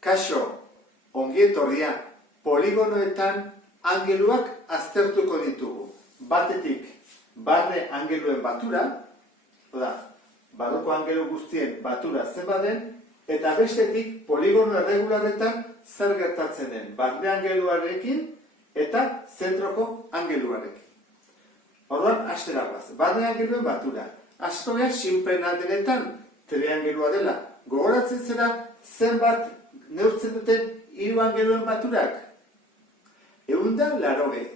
Kaixo, ongi etorria, poligonoetan angeluak aztertuko ditugu. Batetik, barne angeluen batura, barroko angelu guztien batura zenbaden, eta bestetik poligono erregularetan zer gertatzen den, barne angeluarekin eta zentroko angeluarekin. Orduan, hastera goaz, barne angeluen batura. Asko behar, sinplena denetan triangelua dela. Gogoratzen zera, zenbat neurtzen duten hiru angeluen baturak? 180,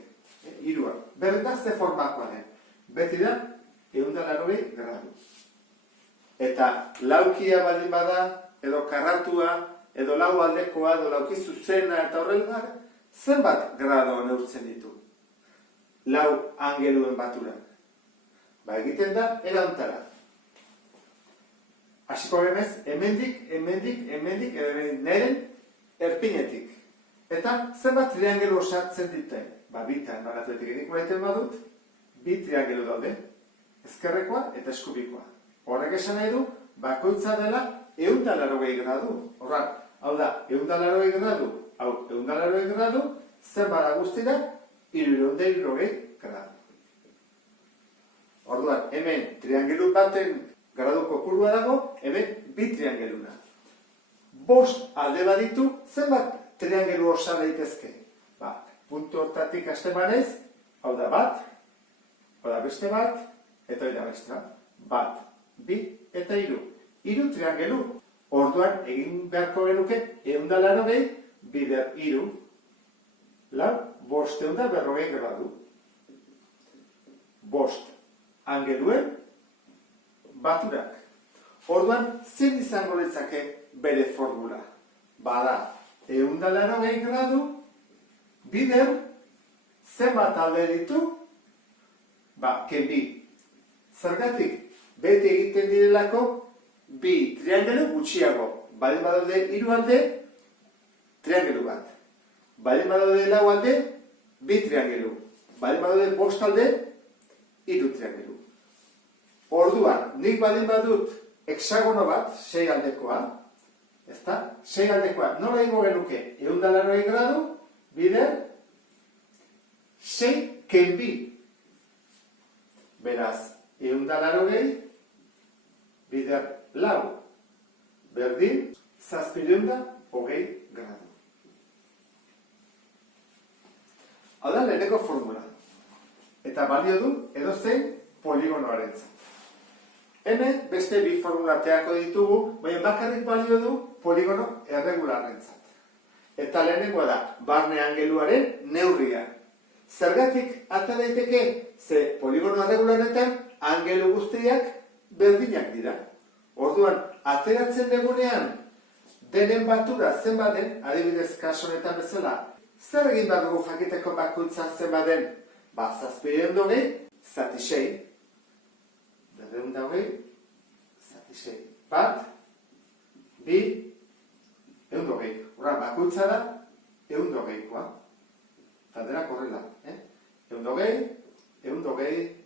hiruak. Berda ze formakoa den. Beti da, 180 gradu. Eta laukia baldin bada, edo karratua, edo lau aldekoa, edo lauki zuzena eta horrela, zenbat grado neurtzen ditu? Lau angeluen baturak. Egiten da, erauntara. Hasiko genez, hemendik, neren erpinetik. Eta zenbat triangelu osatzen duten? Bitan, banatuetik edik maiten badut, bi triangelu daude. Ezkerrekoa eta eskubikoa. Horrek esan nahi du, bakoitza dela 180 gradu. Horrak, hau da, 180 gradu, hau 180 gradu, zenbara guztira, 360 gradu. Orduan, hemen triangelu baten graduko kurba dago, hemen bi triangeluna. 5 alde baditu, zenbat triangelu osa daitezke? Puntu hortatik hasten banez, hau da bat, hau da beste bat, eta hau da beste bat, bi eta hiru. Hiru triangelu. Orduan, egin beharko genuke, 180, bider hiru, lau, 540 gradu. 5 angeluen baturak. Orduan, zein izango litzake bere formula? Bada, 180 gradu, bider, zenbat alde ditu? Bi. Zergatik, beti egiten direlako, bi triangelu gutxiago. Baldin badaude hiru alde, triangelu bat. Baldin badaude lau alde, bi triangelu. Baldin badaude 5 alde, hiru triangelu. Orduan, nik baldin badut hexagono bat, 6 aldekoa, ezta? 6 aldekoa, nola ingo genuke? 180 gradu, bider, 6 kenbi. Beraz, 180, bider, lau. Berdin, 720 gradu. Hau da leheneko formula. Eta balio du edozein poligonoarentzat. Hemen beste bi formulateako ditugu, baina bakarrik balio du poligono erregularrentzat. Eta lehenengoa da, barne angeluaren neurria. Zergatik ata daiteke, ze poligono erregularetan angelu guztiak berdinak dira. Orduan, ateratzen dugunean, denen batura zenbaden, adibidez kaso honetan bezala, zer egin behar dugu jakiteko bakoitza zenbaden? 720, zati 6. 220, zati 6. Bat, bi, 120. Horra, bakoitza da, 120koa. Eta dena korrela. 120, 120,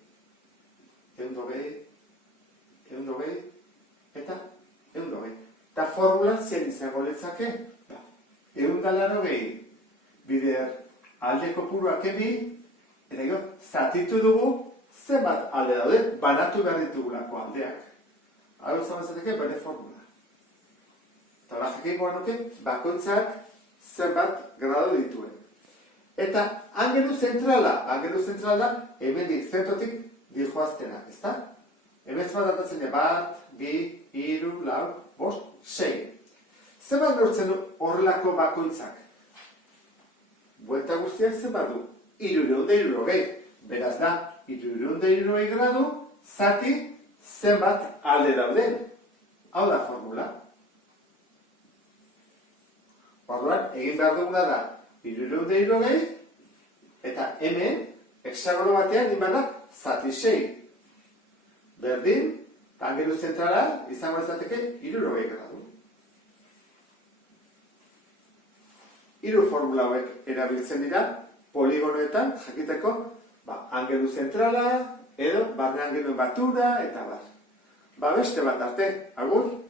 120, 120, eta 120. Eta formula zen izango litzake? 180, bider aldeko puruak ebi, eta gero, zatitu dugu, zenbat alde daude, banatu behar ditugulako aldeak. Hau izan bere formula. Eta bakekiko nuke, bakoitzak zenbat gradu dituen. Eta angelu zentrala, hemendik zentrotik dijoaztena, ezta? Hemen zenbat datatzen da, bat, bi, hiru, lau, 5, 6. Zenbat neurtzen du horrelako bakoitzak? Buelta guztiak zenbat du? 360. Beraz da, 360 gradu, zati zenbat alde dauden. Hau da formula. Orduan, egin behar duguna da, 360, eta hemen, hexagono batean, nimana, zati 6. Berdin, angelu zentrala, izango ezateke, 360 gradu. Hiru formula hauek erabiltzen dira, poligonoetan, jakiteko, angelu zentrala, edo barne angeluen batura, eta bar. Beste bat arte, agur!